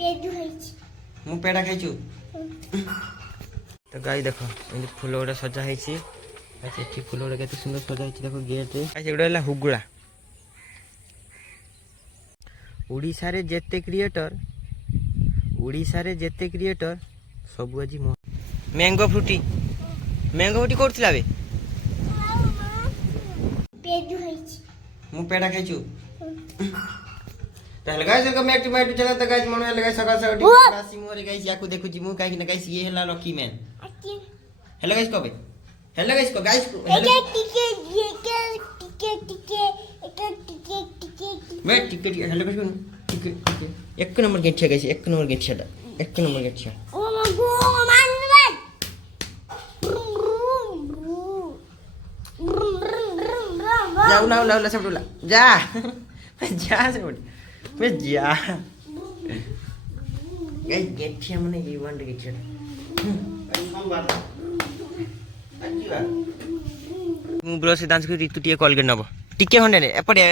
ମୁଁ ପେଡ଼ା ଖାଇଛୁ ତ ଗାଈ ଦେଖ ଏମିତି ଫୁଲ ଗୁଡ଼ା ସଜା ହେଇଛି ଏଠି ଫୁଲ ଗୁଡ଼ା କେତେ ସୁନ୍ଦର ସଜା ହେଇଛି ଦେଖ ଗେଟ୍ରେ ଏଗୁଡ଼ା ହେଲା ହୁଗୁଳା ଓଡ଼ିଶାରେ ଯେତେ କ୍ରିଏଟର ସବୁ ଆଜି ମ୍ୟାଙ୍ଗୋ ଫ୍ରୁଟି କରୁଥିଲା ଏବେ ମୁଁ ପେଡ଼ା ଖାଇଛୁ ତାହେଲେ ଗାଇस ଏକ ମ୍ୟାଟି ଚଲା ତ ଗାଇस ମନ ହେଲେ ଗାଇस ସକାଳ ସକାଳ ଟିକେ ଆସି ମୋରେ ଗାଇस ୟାକୁ ଦେଖୁଛି ମୁଁ କାହିଁକି ନା ଗାଇस ଇଏ ହେଲା ଲକି ମ୍ୟାନ ହେଲେ ଗାଇस କବେ ହେଲେ ଗାଇस କ ଗାଇस ଟିକେ ହେଲେ ଗାइस ଟିକେ एक नंबर गेठिया गाइस एक नंबर गेठिया जाऊ लाऊ सब डोला जा सब मैं जा गाइस गेठिया माने ये वांड गेठिया मु ब्रश डांस कर ऋतु टिके कॉलगेट नबो टिके हंडे ने एपटे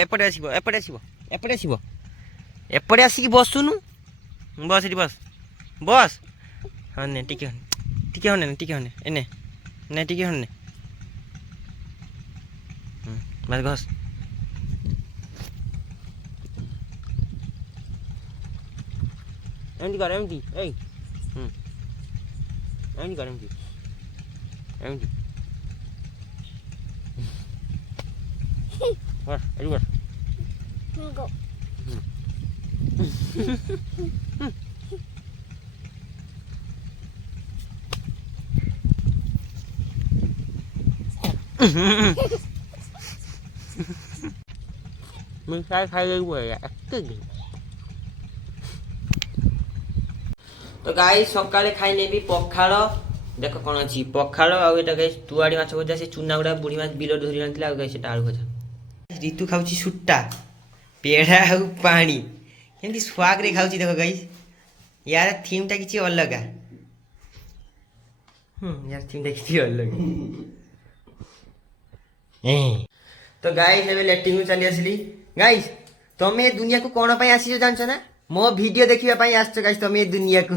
आसी बसुनु बस रे बस हने टिके हने एने ने टिके हने मत घस एमती कर एमती ए एमती कर एमती बस एडी बस गो mình खाई गई हुआ है तो गाई सकाळे खाइले भी पखाळ देख कोन अछि पखाळ आ एटा गाइस तुआडी माछ भजा से चुना गुडा बुढी माछ बिलो धरि आनथिला आ गाइस एटा आलू भजा ऋतु खाउची सुट्टा पेड़ा आ पानी केमती स्वाग रे खाउची देखो गाइस यार थीम टा किछि अलग है यार थीम टा किछि अलग तो गाइस एबे लेटिंग चली आसली गाइस तमे दुनिया को कोन पई आसी जानछ ना मो वीडियो देखिबा पई आछछ गाइस तमे दुनिया को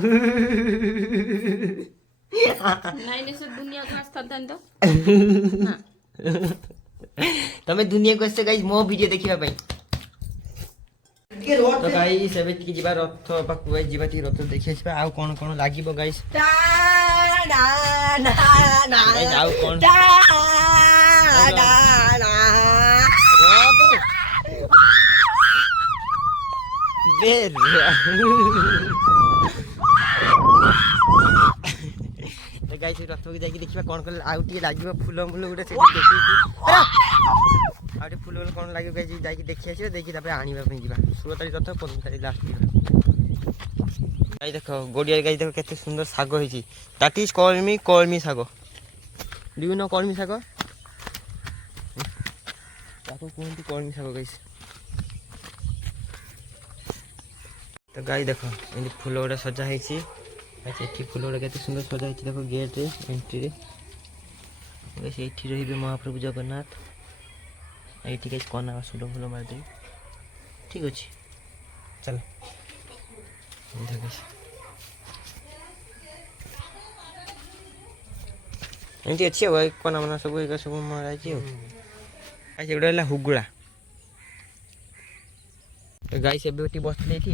नहीं से दुनिया को आस्था दन तो तमे दुनिया को आछछ गाइस मो वीडियो देखिबा पई तो गाइस एबे की जिबा रथ पाकु जिबा ती रथ देखि आछबा आ कोन कोन लागिबो गाइस गाइस आ कोन तो गाइस रथ को जाके देखिबा कोन कोन आउटी लागिबो फूल फूल गुडे से देखि आउटी फूल फूल कोन लागिबो गाइस जाके देखि आछबे देखि तापर आनिबा पे जिबा 16 तारिख रथ 15 तारिख लास्ट गाइस देखो गोडिया गाइस देखो केते सुंदर सागो हिची that is call me sago do you no call me sago ताको कोनती कॉल मी सागो गाइस तो गाई देखो एंड फूल गुड़ा सजा ହେଇଛି अच्छा एठी फूल गुड़ा केते सुंदर सजा ହେଇଛି देखो गेट रे एंट्री रे गाइस एठी रहिबे महाप्रभु जगन्नाथ एठी गाइस कोना सुडो फूल मार दे ठीक अछि चल देखो एंटी अछि भाई कोना मना सब एक सब मारा छी गाइस एगुडा हला हुगुळा तो गाइस एबे एठी बसले एठी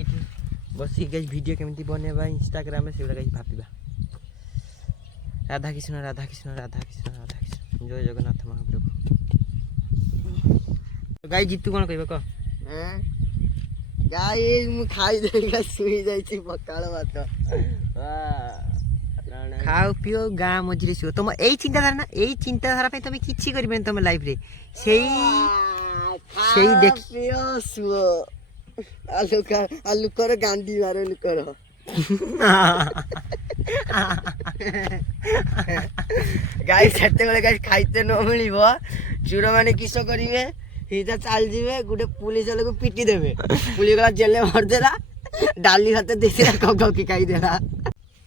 बसी गाइस वीडियो केमती बनेबा इंस्टाग्राम में सेबा गाइस भाबिबा राधा कृष्ण जय जगन्नाथ महाप्रभु तो गाइस जीतू कोन कहबो क गाइस मु खाई देगा सुई जाई छी पकाळ भात खाओ पियो गा मजरे सो तुम एई चिंताधारा पे तुम किछि करबेन तुम लाइफ रे सेई देख पियो सुओ आलू कर गांडी मारे कर गाइस सेते बेले गाइस खाइते न मिलिबो चूर माने किसो करिवे हिता चाल जिवे गुटे पुलिस वाले को पिटी देबे पुलिस वाला जेल में भर देला डाली हाथे देला कब की खाई देला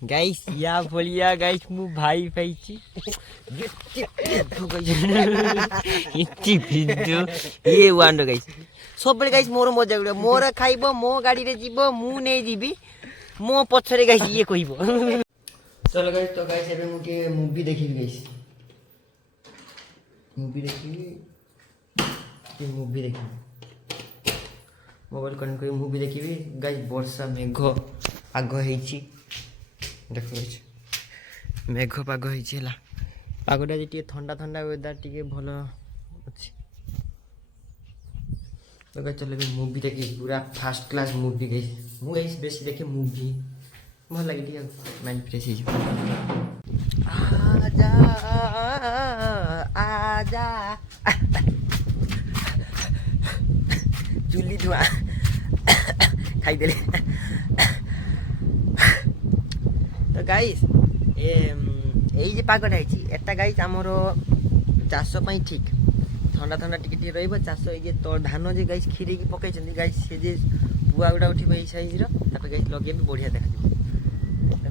गाइस या बोलिया गाइस मु भाई पाइची इति भिडियो ये वांडो गाइस सब गाइस मोर मजा गुडा मोर खाइबो मो गाड़ी रे जीवो मु नै जीबी ମୋ ପଛରେ ଗାଇସ୍ ଇଏ କହିବ। ଚଲ ଗାଇସ୍ ତ ଗାଇସ୍ ଏବେ ମୁଁ ଟିକେ ମୁଭି ଦେଖିବି ଗାଇସ୍। ମୁଭି ଦେଖିବି ମୋବାଇଲ କନେକ୍ଟ କରି ମୁଭି ଦେଖିବି ଗାଇସ୍। ବର୍ଷା ମେଘ ପାଗ ହେଇଛି ଦେଖ ଗାଇସ୍, ମେଘ ପାଗ ହେଇଛି ହେଲା। ପାଗଟା ଆଜି ଟିକେ ଥଣ୍ଡା ଥଣ୍ଡା ୱେଦର ଟିକେ ଭଲ ଅଛି। ତ ଗାଇସ୍ ଚଲ ଏବେ ମୁଭି ଦେଖିବି, ପୁରା ଫାର୍ଷ୍ଟ କ୍ଲାସ୍ ମୁଭି ଗାଇସ୍। ମୁଁ ଗାଇସ୍ ବେଶୀ ଦେଖେ ମୁଭି, ଭଲ ଲାଗେ ଟିକେ ମାଇଣ୍ଡ ଫ୍ରେଶ ହେଇଯିବ। ଆଜା ଆଜା ଚୁଲି ଧୂଆଁ ଖାଇଦେଲି। ତ ଗାଇସ୍ ଏଇ ଯେ ପାଗଟା ହେଇଛି ଏଟା ଗାଇସ୍ ଆମର ଚାଷ ପାଇଁ ଠିକ୍। ଥଣ୍ଡା ଥଣ୍ଡା ଟିକେ ଟିକେ ରହିବ ଚାଷ। ଏଇ ଯେ ଧାନ ଯେ ଗାଇସ୍ କ୍ଷୀରିକି ପକେଇଛନ୍ତି ଗାଇସ୍, ସେ ଯେ ପୁଆ ଗୁଡ଼ା ଉଠିବ ଏଇ ସାଇଜ୍ର, ତାପରେ ଗାଇସ୍ ଲଗେଇବେ ବଢ଼ିଆ ଦେଖାଯିବ।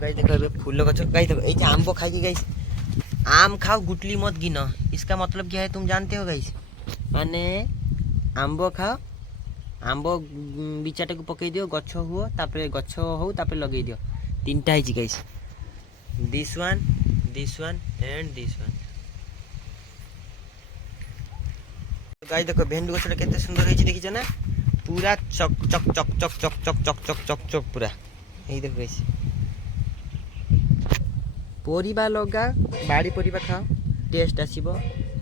गाइस देखो ये फूलों का गाइस देखो ये आम को खाइए गाइस। आम खाओ गुटली मत गिनो, इसका मतलब क्या है तुम जानते हो गाइस? माने आंबो खाओ, आंबो बिचाटा को पकई दियो, गछ हुओ तापरे गछ हो तापरे लगेई दियो। तीनटा है guys, this one and this one. Guys देखो भेंडू गछटा केते सुंदर होईची देखिछ ना, पूरा चक चक चक चक चक चक चक चक चक चक पूरा। एई देखो गाइस परिबा लगा बाड़ी परिबा खाओ, टेस्ट आसीबो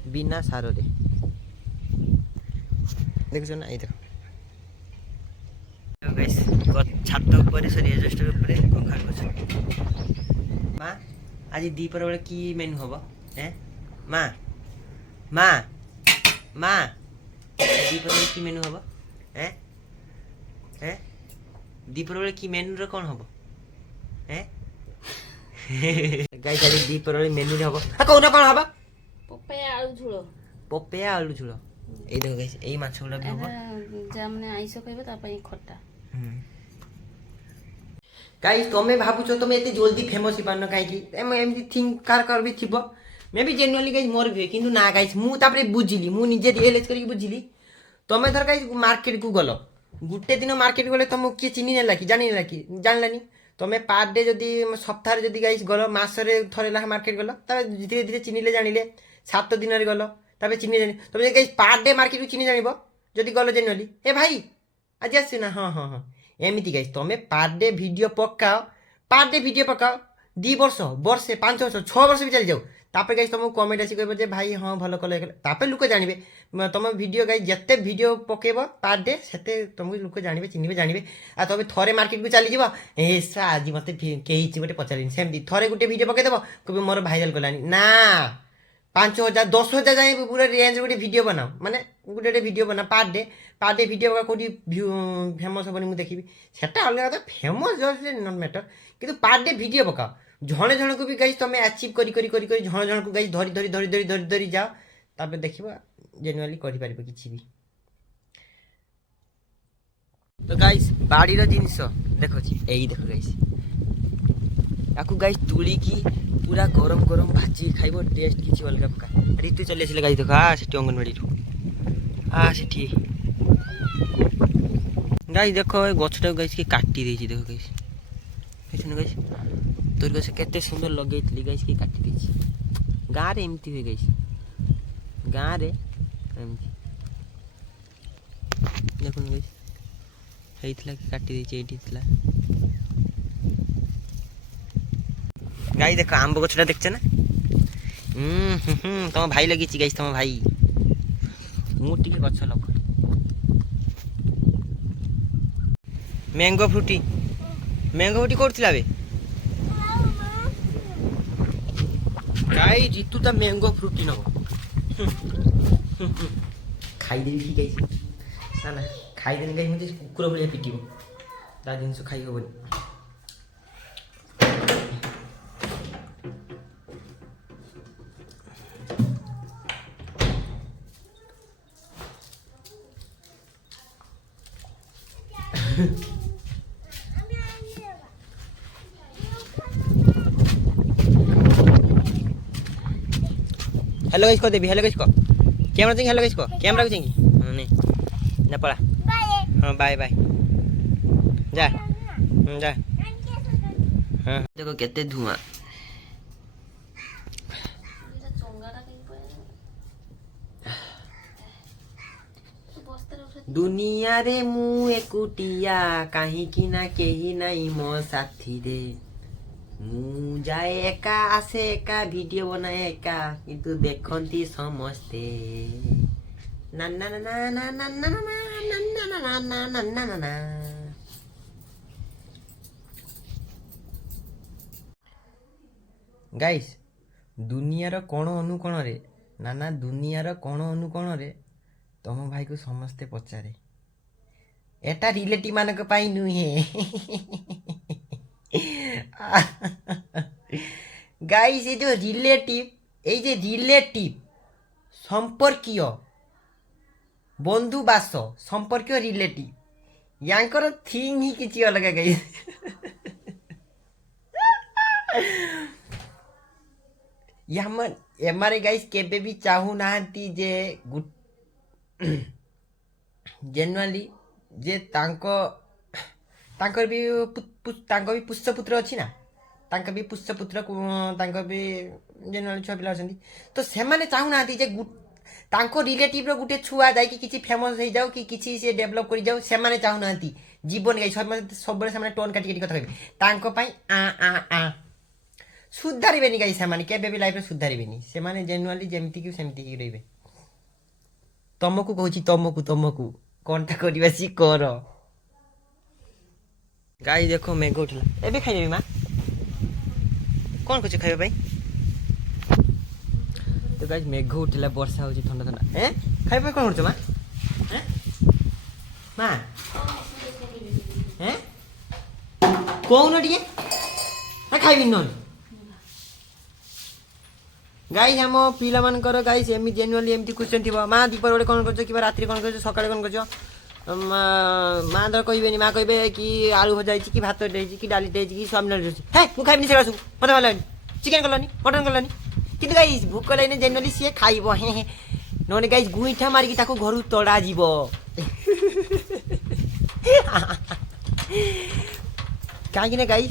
बिना सार रे। देखो ना ये देखो गाइस छात ऊपर सॉरी एडजस्ट ऊपर कखार गछ। मां आज दीपर बेले की मेनू हबो? हैं मां मां मां दीपर बेले की मेनू हबो? हैं हैं दीपर बेले की मेनू रे कोन हबो? हैं गाइस आज दीपर बेले मेनू रे हबो कोन कोन हबो? ପପେୟା ଆଳୁ ଝୋଳ। ପପେୟା ଆଳୁ ଝୋଳ। ଏଇ ଦେଖ ଗାଇସ୍ ଏଇ ମାଛ ଗୁଡା ବି ହବ। ଯାହା ମାନେ ଆଇଁଷ ଖାଇବେ ତା ପାଇଁ ଖଟା। गाइस तमे भाबुछ तमे एते जल्दी फेमस ही पान काई की एमती थिंक कार भी थिबो मे बी जेन्युइनली गाइस मोर भी किंतु ना गाइस मु तापरे बुझिली मु निजे रियलाइज करी बुझिली। तमे धर गाइस मार्केट को गलो गुटे दिन मार्केट गले तुमको किए चिन्ही नेला कि जानि नेला कि जानलानी। तमे पर डे जदी सप्ताह जदी गाइस गलो मासरे थरे ला मार्केट गलो त धीरे धीरे चिन्हिले जानिले 7 दिन रे गलो तबे चिन्ही जानि। तमे गाइस पर डे मार्केट को चिन्ही जानिबो जदी गलो जेन्युइनली ए भाई आज आसी ना हां हां हां एमती गाइस तमे पर डे वीडियो पकाओ 2 वर्ष वर्षे 5 वर्ष 6 वर्ष भी चली जाओ तापर गाइस तुमको कमेंट आसी कहबो जे भाई हां भलो कले तापर लोक जानिबे तुम वीडियो गाइस जत्ते वीडियो पकेबो पर डे सेते तुमको लोक जानिबे चिन्हिबे जानिबे। आ तबे थरे मार्केट को चली जीवो ए सा आज मते केही छि गोटे पचारिन सेमती थरे गुटे वीडियो पके देबो कबे मोर भाइरल गलानी ना 5000 10,000 जाए पूरा रेंज गोटे वीडियो बनाओ माने गोटे वीडियो बना पर डे वीडियो कोडी फेमस होबनी मु देखिबी सेटा अलग तो फेमस जस्ट नॉट मैटर किंतु पर डे वीडियो पकाओ झणे झणे को भी गाइस तमे अचीव करी करी करी करी झणे झणे को गाइस धरी धरी धरी धरी धरी धरी जाओ तापर देखिबो जेन्युइनली करि पारिबो किछि भी। तो गाइस बाड़ी रो जिंस देखो छी एई देखो गाइस याकू गाइस तुली की पूरा गरम गरम भाजी खाइबो टेस्ट किछि अलगा पका। ऋतु चले आसिले गाइस देखो आ सेठी अंगनवाड़ी रो आ सेठी गाइस देखो ए गछटा गाइस के काटी देछि देखो गाइस देखिन गाइस तोर गछ केते सुंदर लगैतली गाइस के काटी देछि। गां रे एमती होय गाइस गां रे एमती देखो गाइस हेइतला के काटी देछि एठितला। गाइस देखो आंब गछटा देखछ ना तम भाई लगी गाइस तम भाई मु टिके गछ लग मैंगो फ्रूटी करथिला बे गाइस जितु ता मैंगो फ्रूटी न खाई देबी की गाइस ना ना खाई देन गाइस मते कुकुर भलिया पिटिबो ता जिंस खाई होबनी। हेलो गाइस को देबी हेलो गाइस को कैमरा चाहिए हेलो गाइस को कैमरा को चाहिए नहीं ना पड़ा हां बाय बाय जा जा ହଁ ଦେଖ କେତେ ଧୂଆଁ। ଏଇଟା ଚଙ୍ଗାଟା କାଇଁ ପଳେଇଲା? ତୁ ବସ୍ତାରେ ଉଠେଇ ଦୁନିଆରେ ମୁଁ ଏକୁଟିଆ କାହିଁକି ନା କେହି ନାହିଁ ମୋ ସାଥିରେ। ମୁଁ ଯାଏ ଏକା ଆସେ ଏକା ଭିଡିଓ ବନାଏ ଏକା କିନ୍ତୁ ଦେଖନ୍ତି ସମସ୍ତେ। ନା ନା ନା ନା ନା ନା ନା ନା ନା ନା ନା ନା ନା ନା ନା ନା। ଗାଇସ୍ ଦୁନିଆର କୋଣ ଅନୁକୋଣରେ ନା ଦୁନିଆର କୋଣ ଅନୁକୋଣରେ ତମ ଭାଇକୁ ସମସ୍ତେ ପଚାରେ। ଏଟା ରିଲେଟିଭ ମାନଙ୍କ ପାଇଁ ନୁହେଁ। ଗାଇସ୍ ଏ ଯୋଉ ରିଲେଟିଭ ଏଇ ଯେ ରିଲେଟିଭ ସମ୍ପର୍କୀୟ ବନ୍ଧୁ ବାସ ସମ୍ପର୍କୀୟ ରିଲେଟିଭ ୟାଙ୍କର ଥିଙ୍ଗ ହିଁ କିଛି ଅଲଗା ଗାଇସ୍। ଏମାନେ ଗାଇସ୍ କେବେ ବି ଚାହୁଁନାହାନ୍ତି ଯେ ଜେନୁଆଲି ଯେ ତାଙ୍କର ବି ପୁଷ୍ୟପୁତ୍ର ଅଛି ନା, ତାଙ୍କ ବି ପୁଷ୍ୟପୁତ୍ର ତାଙ୍କ ବି ଜେନୁଆଲି ଛୁଆ ପିଲା ଅଛନ୍ତି। ତ ସେମାନେ ଚାହୁଁନାହାନ୍ତି ଯେ ତାଙ୍କ ରିଲେଟିଭର ଗୋଟେ ଛୁଆ ଯାଇକି କିଛି ଫେମସ୍ ହେଇଯାଉ କି କିଛି ସେ ଡେଭଲପ୍ କରିଯାଉ। ସେମାନେ ଚାହୁଁନାହାନ୍ତି ଜୀବନ ଗାଇ ସବୁବେଳେ ସେମାନେ ଟୋନ୍ କାଟି କାଟି କଥା କହିବେ। ତାଙ୍କ ପାଇଁ ସୁଧାରିବେନି ଗାଇ, ସେମାନେ କେବେ ବି ଲାଇଫରେ ସୁଧାରିବେନି। ସେମାନେ ଜେନୁଆଲି ଯେମିତିକି ସେମିତିକି ରହିବେ। ତମକୁ କହୁଛି ତମକୁ କଣଟା କରିବା ସି କର। ଗାଈ ଦେଖ ମେଘ ଉଠିଲା ଏବେ ଖାଇନେବି ମା। କଣ କରୁଛ ଖାଇବା ପାଇଁ? ତ ଗାଈ ମେଘ ଉଠିଲା ବର୍ଷା ହଉଛି ଥଣ୍ଡା ଥଣ୍ଡା। ଖାଇବା ପାଇଁ କଣ କରୁଛ ମା? ମା କହୁନ ଟିକେ ଖାଇବିନି ନହେଲେ। ଗାଈ ଆମ ପିଲାମାନଙ୍କର ଗାଈ ଏମିତି ଜେନୁଆଲି ଏମିତି କ୍ୱେଶ୍ଚନ୍ ଥିବ। ମା ଦୀପରେ ଗୋଟେ କ'ଣ କରୁଛ କିମ୍ବା ରାତିରେ କ'ଣ କରୁଛ ସକାଳେ କ'ଣ କରୁଛ। ମା ଧର କହିବେନି, ମା କହିବେ କି ଆଳୁ ଭଜା ହେଇଛି କି ଭାତ ହେଇଛି କି ଡାଲିଟେ ହେଇଛି କି ସ୍ୱାମୀ ହେଇଛି। ମୁଁ ଖାଇବିନି ସେଗୁଡ଼ା ସବୁ, ମୋତେ ଭଲ ଲାଗେନି। ଚିକେନ୍ କଲନି ମଟନ୍ କଲନି। କିନ୍ତୁ ଗାଈ ଭୋକ ଲାଗିଲେ ଜେନୁଆଲି ସିଏ ଖାଇବ। ନହେଲେ ଗାଈ ଗୁଇଠା ମାରିକି ତାକୁ ଘରୁ ତଡ଼ାଯିବ। କାହିଁକି ନା ଗାଈ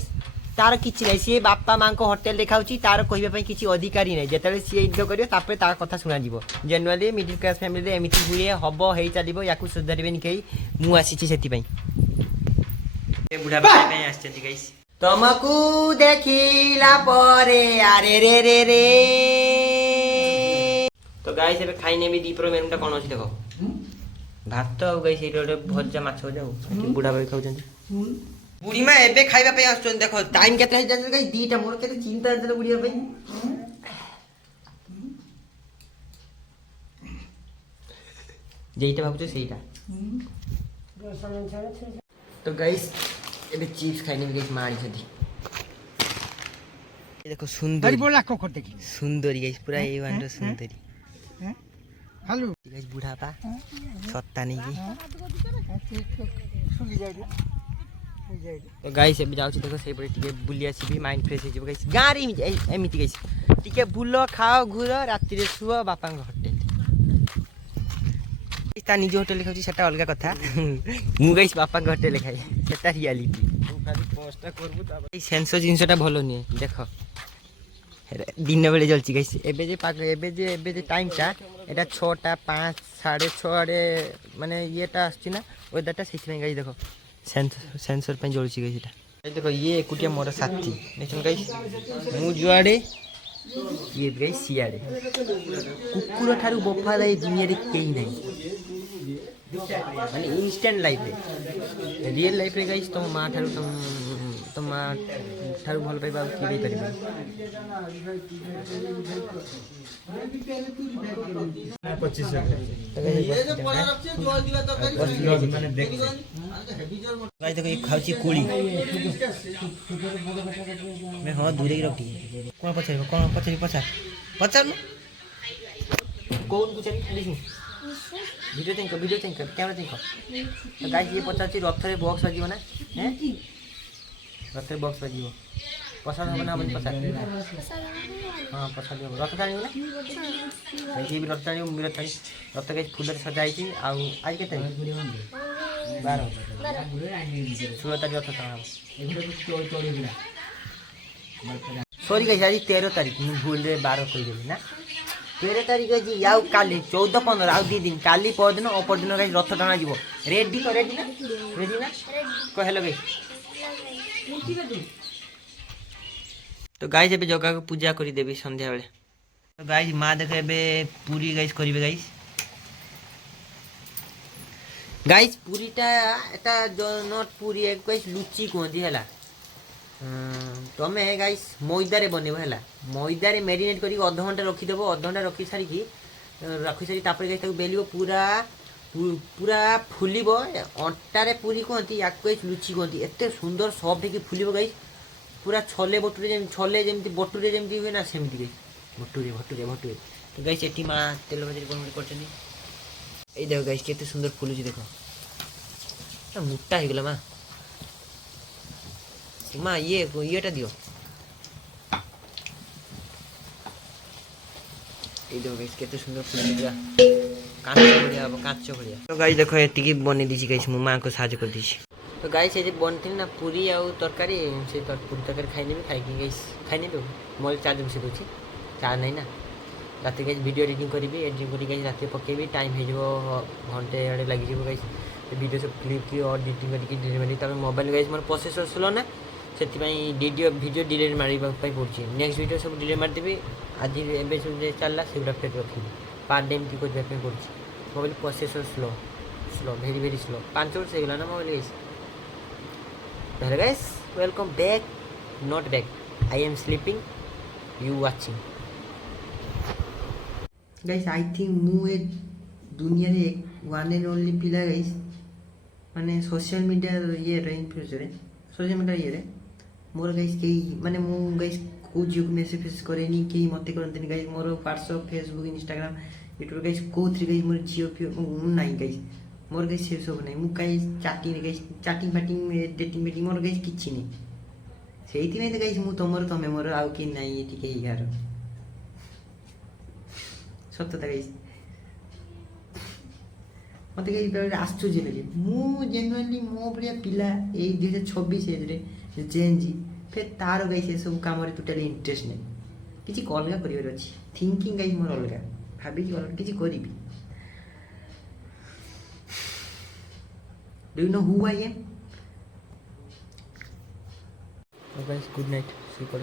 ତାର କିଛି ନାହିଁ, ସିଏ ବାପା ମାଙ୍କ ହୋଟେଲରେ ଖାଉଛି, ତାର କହିବା ପାଇଁ କିଛି ଅଧିକାରୀ ନାହିଁ। ଯେତେବେଳେ ସିଏ ଇଣ୍ଟର କରିବ ତାପରେ ତା କଥା ଶୁଣାଯିବ। ଜେନୁଆଲି ମିଡିଲ କ୍ଲାସ୍ ଫ୍ୟାମିଲିରେ ଏମିତି ହୁଏ, ହବ, ହେଇ ଚାଲିବ। ୟାକୁ ସୁଧାରିବେନି କେହି। ମୁଁ ଆସିଛି ସେଥିପାଇଁ। ବୁଢ଼ା ପାଇଁ ଆସିଛନ୍ତି ଗାଇସ୍। ତମକୁ ଦେଖିଲା ପରେ ଆରେ ରେ ରେ ରେ। ତ ଗାଇସ୍ ଏବେ ଖାଇନେବି। ଦ୍ୱିପହର ମେନୁଟା କ'ଣ ଅଛି ଦେଖ। ଭାତ ଆଉ ଗାଇସ୍ ସେଇଟା ଗୋଟେ ଭଜା ମାଛ ଭଜା ଆଉ ବୁଢ଼ା ଭାଇ ଖାଉଛନ୍ତି। ବୁଢ଼ୀମା ଏବେ ଖାଇବା ପାଇଁ ଆସୁଛନ୍ତି। ଦେଖ ଟାଇମ୍ କେତେ ହେଇଛି ଗାଇସ୍ 2ଟା। ମୋର କେତେ ଚିନ୍ତା ହେଇଥିଲା ବୁଢ଼ିବା ପାଇଁ। ଯେଇଟା ଭାବୁଛ ସେଇଟା। ତ ଗାଇସ୍ ଏବେ ଚିପ୍ସ ଖାଇନେବି ଗାଇସ୍। ମା ଆଣିଛନ୍ତି ଦେଖ ସୁନ୍ଦରୀ ସୁନ୍ଦରୀ ଗାଇସ୍, ପୁରା A1 ର ସୁନ୍ଦରୀ। ଗାଇସ୍ ବୁଢ଼ା ପା ଛତା ନେଇକି। ତ ଗାଇସ୍ ଏବେ ଯାଉଛି ଦେଖ ସେଇପଟେ ଟିକେ ବୁଲି ଆସିବି, ମାଇଣ୍ଡ ଫ୍ରେଶ ହେଇଯିବ ଗାଇସ୍। ଗାଁରେ ଏମିତି ଗାଇସ୍ ଟିକେ ବୁଲ ଖାଅ ଘୁର ରାତିରେ ଶୁଅ ବାପାଙ୍କ ହୋଟେଲ। ତା ନିଜ ହୋଟେଲରେ ଖାଉଛି ସେଟା ଅଲଗା କଥା। ମୁଁ ଗାଇସ୍ ବାପାଙ୍କ ହୋଟେଲରେ ଖାଏ, ସେଟା ରିଆଲିଟି। ଏଇ ସେନ୍ସ ଜିନିଷଟା ଭଲ ନୁହେଁ। ଦେଖ ଦିନ ବେଳେ ଜଳୁଛି ଗାଇସ୍। ଏବେ ଯେ ଟାଇମ୍ଟା ଏଇଟା 6ଟା 5 6:30 ଆଡ଼େ ମାନେ ଇଏଟା ଆସୁଛି ନା ୱେଦରଟା, ସେଇଥିପାଇଁ ଗାଇସ୍ ଦେଖ ସେନ୍ସର ପାଇଁ ଜଳୁଛି ଗାଇସ୍ ଏଇଟା। ଦେଖ ଇଏ ଏକୁଟିଆ ମୋର ସାଥୀ ଦେଖୁଛନ୍ତି ଗାଇସ୍। ମୁଁ ଯୁଆଡ଼େ ଇଏ ଗାଇସ୍ ସିଆଡ଼େ। କୁକୁର ଠାରୁ ବଫାଦାର ଏ ଦୁନିଆରେ କେହି ନାହିଁ। ମାନେ ଇନଷ୍ଟାଣ୍ଟ ଲାଇଫରେ, ରିଏଲ ଲାଇଫରେ ଗାଇସ୍ ତମ ମା ଠାରୁ ତମ ମା ଠାରୁ ଭଲ ପାଇବା ଆଉ କିଏ ଦେଇପାରିବେ। ଦେଖ ଖାଉଛି କୋଳି। ହଁ ଦୂରେଇ ରଖି କ'ଣ ପଚାରିବ, କ'ଣ ପଚାରିବ ପଚାରୁନ। କହୁନ ଭିଡ଼ିଓ ଚାହିଁକ କ୍ୟାମେରା ଚାହିଁକ। ଗାଇସ୍ ଇଏ ପଚାରୁଛି ରଥରେ ବକ୍ସ ବାଜିବ ନା? ରଥରେ ବକ୍ସ ବାଜିବ। ପ୍ରସାଦ ହବ ନା ହବନି? ପ୍ରସାଦ ହଁ ପ୍ରସାଦ ହବ। ରଥ ଟାଣିବ ନା? ସିଏ ବି ରଥ ଟାଣିବ, ମୁଁ ବି ରଥ ଟାଣିବି। ରଥ ଗାଇସ୍ ଫୁଲରେ ସଜା ହେଇଛି। ଆଉ ଆଜି କେତେ 12 16 ତାରିଖ ରଥ ଟଣା ହବ। सॉरी गाइस आज 13 तारीख मु भूल रे 12 कह देली ना 13 तारीख आज याउ काली 14 15 आउ 2 दिन काली पर दिन अपर दिन गाइस रथ टाणा जीवो रेडी तो रेडी ना कह हेलो गाइस तो गाइस एबे जगह को पूजा करी देबी संध्या बेले तो गाइस मां देख एबे पूरी गाइस करिवे गाइस पूरीटा एटा जो नॉट पूरी एक गाइस लुची कहती है तमें गाइस मैदा रे बनेबो हैला मैदा रे मैरिनेट करी आधा घंटा रखी देबो आधा घंटा रखी सारी की रखी सारी तापर गाइस ताको बेलिबो पूरा पूरा फुलिबो अंटा रे पूरी कहती या गाइस लुची कहती एते सुंदर सॉफ्ट है कि फुलिबो गाइस पूरा छोले जेमती बटुरे जेमती हुए ना सेमती गाइस भटुरे तो गाइस एटी मां तेल भाजी बन करछनी ए देखो गाइस केते सुंदर फुलुची देखो मोटा हो गला माँ येटा दियो ये देखो गाइस केते सुंदर फुलुची पूरा कांच बढ़िया तो गाइस देखो एतिकी बने दीची गाइस मु मां को साहाଯ୍य कर दीची तो गाइस ये बनती ना पूरी आउ तरकारी से पूरी तरकारी खाई नेबी खाई गाइस खाई नेबी मोबाइल चार्ज बसे दूची चार्ज नहीं ना रात गाइस वीडियो एडिटिंग करी एडिटिंग करी गाइस रात पकेबी टाइम हो जिवो घंटे आड़े लगी जिवो गाइस वीडियो सब क्लिप की और एडिटिंग करके डिलीट मारी तब मोबाइल गाइस मोर प्रोसेसर स्लो ना से वीडियो डिलीट मारिबा पड़ुଛି नेक्स्ट वीडियो सब डिलीट मार देबी आज एबे सब चलला सेगुडा फेक रखी पार्ट टाइम की करबा पे पड़ुଛି mobile processor slow very slow 5 वर्ष हो गला ना mobile guys hello guys welcome back not back I am sleeping you watching guys I think मु ए दुनिया रे वन एंड ओनली पिला गाइस माने सोशल मीडिया ये रे इन्फ्लुएंसर सोशल मीडिया ये रे मोर गाइस के माने मु गाइस को जो मैसेज फेस करेनी के मते करंतनी गाइस मोर WhatsApp Facebook Instagram YouTube guys को थ्री गाइस मोर जियो पियो नाही गाइस मोर गाइस से सब नाही मु गाइस चैटिंग बैटिंग डेटिंग मोर गाइस किछि नहीं सेइति में गाइस मु तमर तमे मोर आउ कि नाही एठी के यार सत्यता गाइस मत गाइस आश्चर्य लगे मु जेनुइनली मो बलिया पिला ए 2026 एज रे जेनजी फिर तार गाइस ये सब काम रे टोटली इंटरेस्ट नहीं किछि अलगा करिवर अछि थिंकिंग गाइस मोर अलगा भाबी कि अलगा किछि करिबी do you know who I am guys good night sleep कर